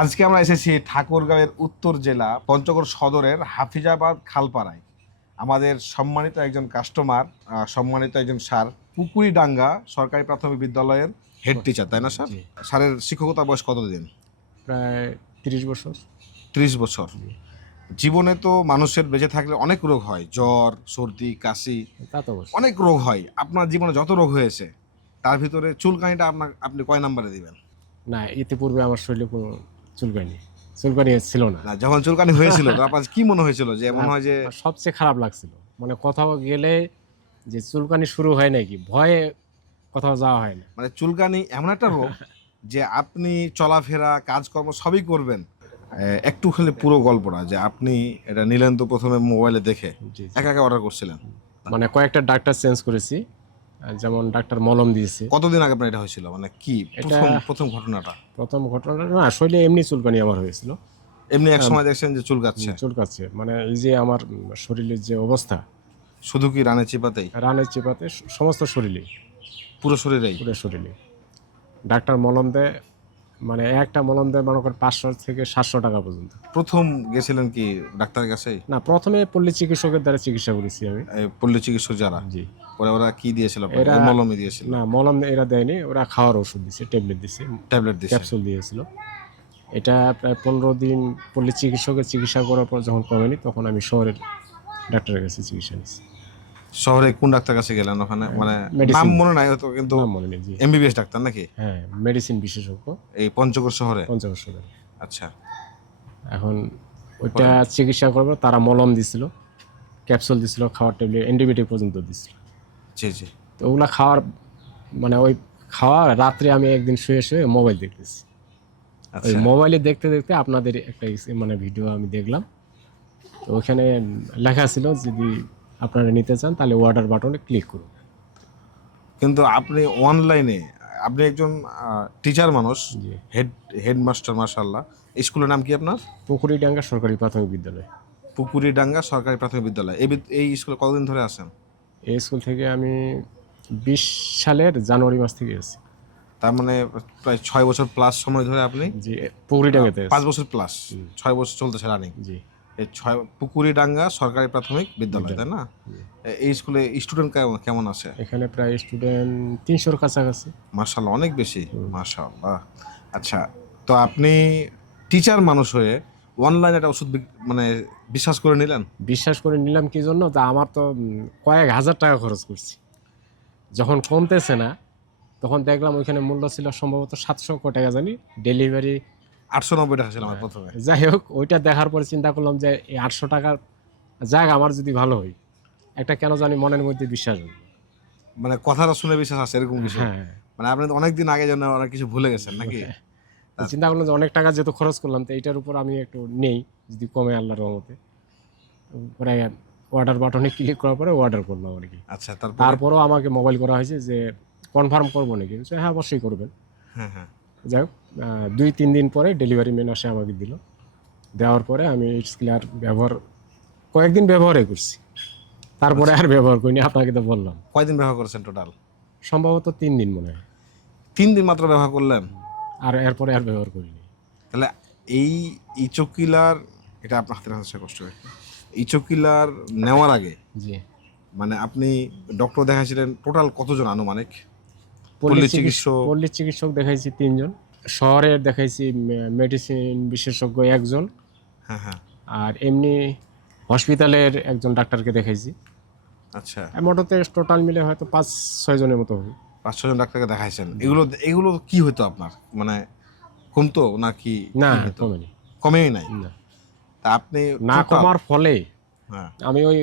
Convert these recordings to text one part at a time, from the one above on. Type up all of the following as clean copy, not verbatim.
আজকে আমরা এসেছি ঠাকুরগাঁওয়ের উত্তর জেলা পঞ্চগড় সদরের হাফিজাবাদ খালপাড়ায়। আমাদের সম্মানিত একজন কাস্টমার, সম্মানিত একজন স্যার, পুকুরিডাঙ্গা সরকারি প্রাথমিক বিদ্যালয়ের হেড টিচার, তাই না স্যার? জি, স্যারের শিক্ষকতা বয়স কতদিন? প্রায় 30 বছর। 30 বছর। জি, জীবনে তো মানুষের বেঁচে থাকলে অনেক রোগ হয়, জ্বর, সর্দি, কাশি, তা তো অবশ্যই। অনেক রোগ হয়। আপনার জীবনে যত রোগ হয়েছে তার ভিতরে চুলকানিটা আপনি কয় নাম্বারে দিবেন? না, ইতিপূর্বে আমার শরীরে কোনো চুলকানি চুলকানি ছিল না। না, যখন চুলকানি হয়েছিল তো আপনার কি মনে হয়েছিল? যে এমন হয় যে আর সবচেয়ে খারাপ লাগছিল, মানে কোথাও গেলে যে চুলকানি শুরু হয় নাকি, ভয়ে কোথাও যাওয়া হয় না। মানে চুলকানি এমন একটা রোগ যে আপনি চলাফেরা কাজকর্ম সবই করবেন। একটু খালি পুরো গল্পটা যে আপনি এটা নিলেন তো প্রথমে মোবাইলে দেখে জি, জি। একা একা অর্ডার করছিলেন। মানে কয়েকটা ডাক্তার চেঞ্জ করেছি, যেমন ডাক্তার মলম দিয়েছে। কতদিন আগে আপনার এটা হয়েছিল, মানে কি এটা প্রথম প্রথম ঘটনাটা? প্রথম ঘটনাটা না, শরীরে এমনি চুলকানি আমার হয়েছিল। এমনি এক সময় দেখছেন যে চুলকাচ্ছে? চুলকাচ্ছে, মানে এই যে আমার শরীরের যে অবস্থা, শুধু কি রানে চিপাতেই? রানের চিপাতে সমস্ত শরীরে, পুরো শরীরেই? পুরো শরীরে ডাক্তার মলম দেয়। মানে একটা মলম দেয় মনে করেন 500 থেকে 700 টাকা পর্যন্ত। প্রথম গেছিলেন কি ডাক্তারের কাছেই? না, প্রথমে পল্লী চিকিৎসকের দ্বারা চিকিৎসা করেছি আমি। এই পল্লী চিকিৎসক যারা, জি। পরে ওরা কি দিয়েছিল আপনাকে? এরা এই মলমই দিয়েছিল? না, মলম এরা দেয়নি, ওরা খাওয়ার ওষুধ দিছে, ট্যাবলেট দিছে, ট্যাবলেট দিয়েছে? ক্যাপসুল দিয়েছিল। এটা প্রায় 15 দিন পল্লী চিকিৎসকের চিকিৎসা করার পর যখন কমেনি, তখন আমি শহরের ডাক্তারের কাছে চিকিৎসা নিয়েছি। শহরে কোন ডাক্তার কাছে গেলেন ওখানে? মানে মেডিসিন, নাম মনে নাই হয়তো, কিন্তু নাম মনে নেই। জি, এমবিবিএস ডাক্তার নাকি? হ্যাঁ, মেডিসিন বিশেষজ্ঞ, এই পঞ্চগড় শহরে? পঞ্চগড়। আচ্ছা। এখন ওইটা চিকিৎসা করবো, তারা মলম দিছিল, ক্যাপসুল দিছিল, খাওয়ার ট্যাবলেট, অ্যান্টিবায়োটিক পর্যন্ত দিছিল। জি জি। তো ওগুলা খাওয়ার, মানে ওই খাওয়া রাত্রে আমি একদিন শুয়ে শুয়ে মোবাইল দেখতেছি। ওই আচ্ছা। মোবাইলে দেখতে দেখতে আপনাদের একটা মানে ভিডিও আমি দেখলাম। তো ওখানে লেখা ছিল যদি আপনারা নিতে চান তাহলে অর্ডার বাটনে ক্লিক করুন। কিন্তু আপনি অনলাইনে, আপনি একজন টিচার মানুষ, জি। হেডমাস্টার, মাশাআল্লাহ। স্কুলের নাম কি আপনার? পুকুরিডাঙ্গা সরকারি প্রাথমিক বিদ্যালয়। পুকুরিডাঙ্গা সরকারি প্রাথমিক বিদ্যালয়। এই স্কুলে কতদিন ধরে আছেন? এই স্কুল থেকে আমি 20 সালের জানুয়ারি মাস থেকে আছি। তার মানে প্রায় 6 বছর প্লাস সময় ধরে আপনি? জি, পুকুরিডাঙ্গাতে আছি। 5 বছর প্লাস, 6 বছর চলতেছে রানিং। জি, এই পুকুরিডাঙ্গা সরকারি প্রাথমিক বিদ্যালয়, তাই না? এই স্কুলে স্টুডেন্ট কেমন কেমন আছে? এখানে প্রায় স্টুডেন্ট 300-র কাছাকাছি। মাশাআল্লাহ, অনেক বেশি। মাশাআল্লাহ। আচ্ছা, তো আপনি টিচার মানুষ হয়ে অনলাইনে একটা ওষুধ মানে বিশ্বাস করে নিলেন? বিশ্বাস করে নিলাম কি জন্য, তা আমার তো কয়েক হাজার টাকা খরচ করছি। যখন কমতেছে না, তখন দেখলাম ওইখানে মূল্য ছিল সম্ভবত 700 কত টাকা জানি, ডেলিভারি। 890 টাকা ছিল আমার প্রথমে। যাই হোক, ওইটা দেখার পরে চিন্তা করলাম যে এই 800 টাকার যাক, আমার যদি ভালো হয়, একটা কেন জানি মনের মধ্যে বিশ্বাস হলো। মানে কথাটা শুনে বিশ্বাস আছে এরকম কিছু? হ্যাঁ, মানে আপনি তো অনেকদিন আগে যেন অনেক কিছু ভুলে গেছেন নাকি? তো চিন্তা করলাম যে অনেক টাকা যেহেতু খরচ করলাম, তো এইটার উপর আমি একটু নেই, যদি কমে আল্লাহর রহমতে। পরে অর্ডার বাটনে ক্লিক করার পরে অর্ডার করলাম আর কি। আচ্ছা, তারপর? তারপরেও আমাকে মোবাইল করা হয়েছে যে কনফার্ম করবো নাকি, হ্যাঁ অবশ্যই করবেন। হ্যাঁ হ্যাঁ। যাই হোক, 2-3 দিন পরে ডেলিভারি ম্যান আসে আমাকে দিল। দেওয়ার পরে আমি স্কিলার ব্যবহার কয়েকদিন ব্যবহারই করছি, তারপরে আর ব্যবহার করিনি। আপনাকে তো বললাম। কয়দিন ব্যবহার করেছেন টোটাল? সম্ভবত 3 দিন মনে হয়। 3 দিন মাত্র ব্যবহার করলেন? আর এরপরে আর ব্যবহার করিনি। তাহলে এই ইচোকিলার, এটা আপনার হাতের কাছে কষ্ট হয়, ইচোকিলার নেওয়ার আগে জি, মানে আপনি ডক্টর দেখাইছিলেন টোটাল কতজন আনুমানিক? পল্লী চিকিৎসক? পল্লী চিকিৎসক দেখাইছি 3 জন, শহরের দেখাইছি মেডিসিন বিশেষজ্ঞ 1 জন, হ্যাঁ হ্যাঁ। আর এমনি হসপিটালের একজন ডাক্তারকে দেখাইছি। আচ্ছা, মোটতে টোটাল মিলে হয়তো 5-6 জনের মতো হবে। 5-6 জন ডাক্তারকে দেখাইছেন। এগুলো এগুলো কি হতো আপনার, মানে কমতো নাকি? না, কি হতো? কমেনি। কমেই নাই? না, তা আপনি না total- কমার ফলে হ্যাঁ আমি ওই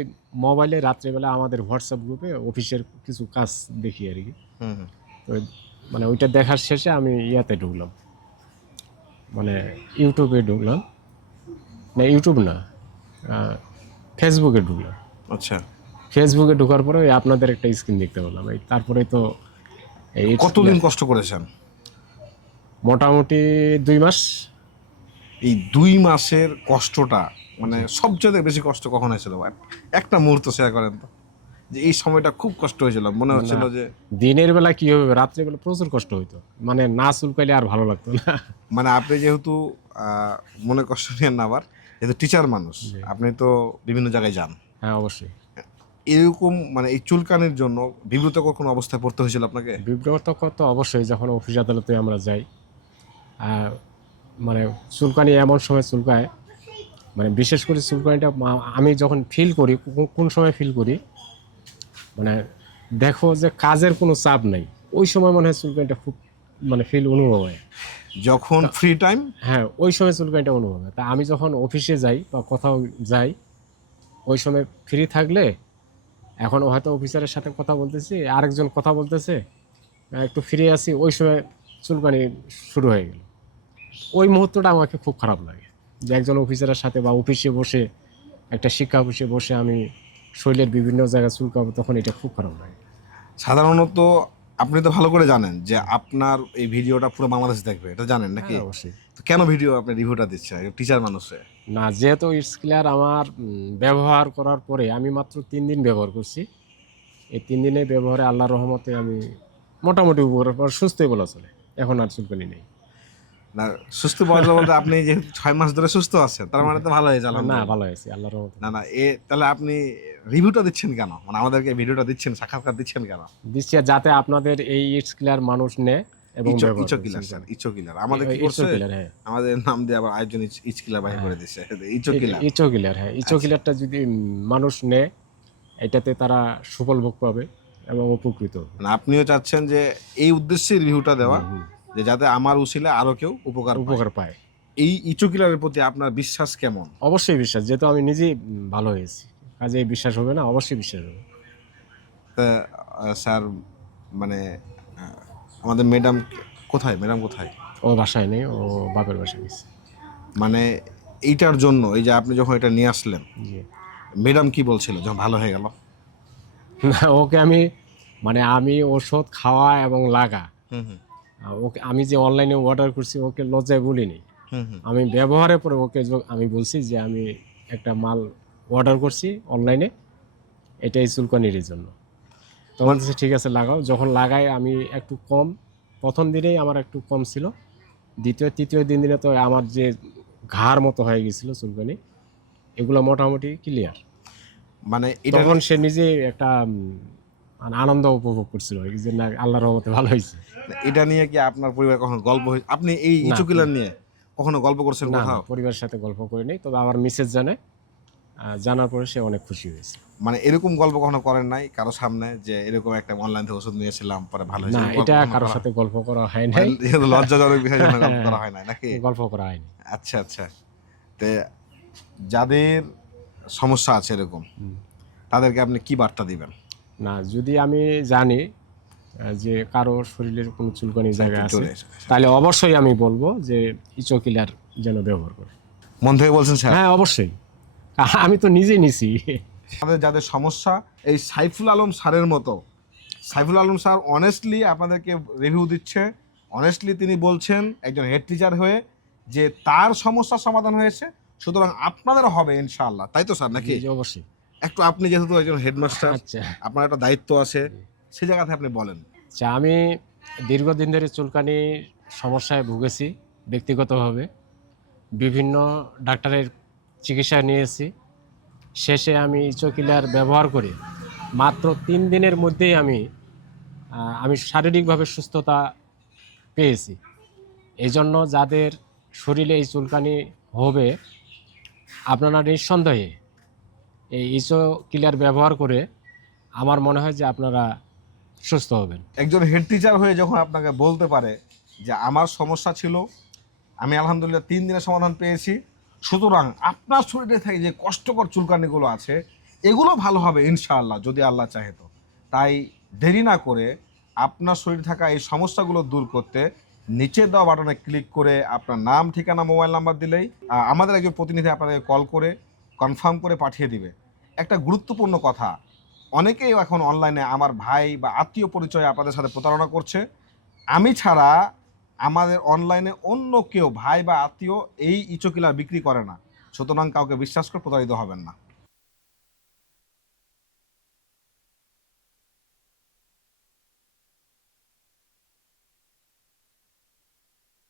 মোবাইলে রাত্রেবেলা আমাদের হোয়াটসঅ্যাপ গ্রুপে অফিসের কিছু কাজ দেখি আর কি। হুম হুম। তো মানে ওইটা দেখার শেষে আমি ইয়াতে ঢুকলাম, মানে ইউটিউবে ঢুকলাম, না ইউটিউব না, ফেসবুকে ঢুকলাম। আচ্ছা, ফেসবুকে ঢোকার পরে ওই আপনাদের একটা স্ক্রিন দেখতে পেলাম, এই তারপরে তো এই কতদিন কষ্ট করেছেন? মোটামুটি 2 মাস। এই 2 মাসের কষ্টটা মানে সবচেয়ে বেশি কষ্ট কখন হয়েছিল? একটা মুহূর্ত শেয়ার করেন তো, যে এই সময়টা খুব কষ্ট হয়েছিল, মনে হচ্ছিল যে দিনের বেলা কি হবে, রাত্রেবেলা প্রচুর কষ্ট হইতো, মানে না চুলকাইলে আর ভালো লাগতো না। মানে আপনি যেহেতু মনে কষ্ট নিয়েন না আবার, যেহেতু টিচার মানুষ জি। আপনি তো বিভিন্ন জায়গায় যান, হ্যাঁ অবশ্যই। এরকম মানে এই চুলকানির জন্য বিব্রতকর কোনো অবস্থায় পড়তে হয়েছিল আপনাকে? বিব্রতকর তো অবশ্যই, যখন অফিস আদালতে আমরা যাই, আহ, মানে চুলকানি এমন সময় চুলকায়, মানে বিশেষ করে চুলকানিটা আমি যখন ফিল করি, কোন সময় ফিল করি, মানে দেখো যে কাজের কোনো চাপ নাই, ওই সময় মনে হয় চুলকানিটা খুব মানে ফিল অনুভব হয়। যখন ফ্রি টাইম? হ্যাঁ, ওই সময় চুলকানিটা অনুভব হয়। তা আমি যখন অফিসে যাই বা কোথাও যাই, ওই সময় ফ্রি থাকলে, এখন হয়তো অফিসারের সাথে কথা বলতেছি, আরেকজন কথা বলতেছে, একটু ফ্রি আছি, ওই সময় চুলকানি শুরু হয়ে গেল। ওই মুহূর্তটা আমাকে খুব খারাপ লাগে, যে একজন অফিসারের সাথে বা অফিসে বসে, একটা শিক্ষা অফিসে বসে আমি শরীরের বিভিন্ন জায়গায় চুলকাবো, তখন এটা খুব খারাপ লাগে। সাধারণত আপনি তো ভালো করে জানেন যে আপনার এই ভিডিওটা পুরো বাংলাদেশ দেখবে, এটা জানেন নাকি? হ্যাঁ অবশ্যই। তো কেন ভিডিও আপনি রিভিউটা দিচ্ছেন টিচার মানুষে? না, যেহেতু ইটস ক্লিয়ার আমার ব্যবহার করার পরে আমি মাত্র 3 দিন ব্যবহার করছি। এই 3 দিনের ব্যবহারে আল্লাহর রহমতে আমি মোটামুটি উপকার পর সুস্থই বলা চলে, এখন আর চুলকানি নেই। না, সুস্থ বয়স বলতে আপনি যেহেতু 6 মাস ধরে সুস্থ আছেন, তার মানে তো ভালো হয়েছে না আলহামদুলিল্লাহ। ভালো হয়েছে আল্লাহর রহমতে। না না, তাহলে আপনি রিভিউটা দিচ্ছেন কেন, মানে আমাদেরকে ভিডিওটা দিচ্ছেন, সাক্ষাৎকার দিচ্ছেন কেন? দিচ্ছি যাতে আপনাদের এই ইটস ক্লিয়ার মানুষ নেয় এবং ব্যবহার ইচো করে। কিলার স্যার, ইচো কিলার আমাদের কি ইটস করছে? ক্লিয়ার, হ্যাঁ। আমাদের নাম দিয়ে আবার আরেকজন ইচ কিলার বাহির করে দিচ্ছে, ইচো কিলার। ইচো ক্লিয়ার, হ্যাঁ, ইচো ক্লিয়ারটা যদি মানুষ নেয়, এটাতে তারা সুফল ভোগ পাবে এবং উপকৃত হবে। মানে আপনিও চাচ্ছেন যে এই উদ্দেশ্যে রিভিউটা দেওয়া, যে যাতে আমার উসিলে আরো কেউ উপকার পায়। উপকার পায়। এই ইচো কিলারের প্রতি আপনার বিশ্বাস কেমন? অবশ্যই বিশ্বাস, যেহেতু আমি নিজেই ভালো হয়েছি, কাজে বিশ্বাস হবে না? অবশ্যই বিশ্বাস হবে। তা স্যার, মানে আমাদের ম্যাডাম কোথায়, ম্যাডাম কোথায়? ও বাসায় নেই, ও বাপের বাসায় গেছে। মানে এইটার জন্য, এই যে আপনি যখন এটা নিয়ে আসলেন, জি। ম্যাডাম কি বলছিল যখন ভালো হয়ে গেল? না, ওকে আমি মানে আমি ওষুধ খাওয়া এবং লাগা, হুম হুম ওকে আমি যে অনলাইনে অর্ডার করছি, ওকে লজ্জায় বলিনি। হুম হুম। আমি ব্যবহারের পরে ওকে আমি বলছি যে আমি একটা মাল অর্ডার করছি অনলাইনে, এটাই চুলকানির জন্য। তো বলতেছে ঠিক আছে লাগাও। যখন লাগাই আমি একটু কম, প্রথম দিনেই আমার একটু কম ছিল, দ্বিতীয় তৃতীয় দিনে তো আমার যে ঘাড় মতো হয়ে গেছিল চুলকানি, এগুলো মোটামুটি ক্লিয়ার। মানে এটা তখন সে নিজে একটা মানে আনন্দ উপভোগ করছিল, এই যে না আল্লাহর রহমতে ভালো হয়েছে। এটা নিয়ে কি আপনার পরিবার কখনো গল্প আপনি এই না, ইচো কিলার নিয়ে কখনো গল্প করছেন না না, কোথাও? পরিবারের সাথে গল্প করে নেই, তবে আমার মিসেস জানে, জানার পরে সে অনেক খুশি হয়েছে। মানে এরকম গল্প কখনো করেন নাই কারো সামনে যে এরকম একটা অনলাইন থেকে ওষুধ নিয়েছিলাম পরে ভালো হয়েছে? না, এরকম গল্প এটা কখনো কারোর করা- সাথে গল্প করা হয় মানে নাই। যেহেতু লজ্জাজনক বিষয় জন্য গল্প করা হয় না নাকি? গল্প করা হয়নি। আচ্ছা আচ্ছা। তে যাদের সমস্যা আছে এরকম, তাদেরকে আপনি কি বার্তা দিবেন? না, যদি আমি জানি যে কারো শরীরের কোনো চুলকানি জায়গা একটু আছে, জোরে এসে। তাহলে অবশ্যই আমি বলবো যে ইচো কিলার যেন ব্যবহার করে। মন থেকে বলছেন স্যার? হ্যাঁ অবশ্যই, আমি তো নিজেই নিছি। আমাদের যাদের সমস্যা, এই সাইফুল আলম স্যারের মতো, সাইফুল আলম স্যার অনেস্টলি আপনাদেরকে রিভিউ দিচ্ছে, অনেস্টলি তিনি বলছেন একজন হেড টিচার হয়ে যে তার সমস্যার সমাধান হয়েছে, সুতরাং আপনাদেরও হবে ইনশাআল্লাহ, তাই তো স্যার নাকি? জি, অবশ্যই। একটু আপনি যেহেতু একজন হেডমাস্টার, আচ্ছা আপনার একটা দায়িত্ব আছে, সেই জায়গাতে আপনি বলেন। আচ্ছা, আমি দীর্ঘদিন ধরে চুলকানি সমস্যায় ভুগেছি ব্যক্তিগতভাবে, বিভিন্ন ডাক্তারের চিকিৎসা নিয়েছি। শেষে আমি ইচো কিলার ব্যবহার করে মাত্র 3 দিনের মধ্যেই আমি শারীরিকভাবে সুস্থতা পেয়েছি। এই জন্য যাদের শরীরে এই চুলকানি হবে, আপনারা নিঃসন্দেহে এই ইচো কিলার ব্যবহার করে আমার মনে হয় যে আপনারা সুস্থ হবেন। একজন হেড টিচার হয়ে যখন আপনাকে বলতে পারে যে আমার সমস্যা ছিল, আমি আলহামদুলিল্লাহ 3 দিনের সমাধান পেয়েছি, সুতরাং আপনার শরীরে থেকে যে কষ্টকর চুলকানিগুলো আছে এগুলো ভালো হবে ইনশাআল্লাহ যদি আল্লাহ চাহে তো। তাই দেরি না করে আপনার শরীরে থাকা এই সমস্যাগুলো দূর করতে নিচে দেওয়া বাটনে ক্লিক করে আপনার নাম, ঠিকানা, মোবাইল নাম্বার দিলেই আমাদের একজন প্রতিনিধি আপনাদেরকে কল করে কনফার্ম করে পাঠিয়ে দিবে। একটা গুরুত্বপূর্ণ কথা, অনেকেই এখন অনলাইনে আমার ভাই বা আত্মীয় পরিচয়ে আপনাদের সাথে প্রতারণা করছে। আমি ছাড়া আমাদের অনলাইনে অন্য কেউ ভাই বা আত্মীয় এই ইচো কিলার বিক্রি করে না, সুতরাং কাউকে বিশ্বাস করে প্রতারিত হবেন না।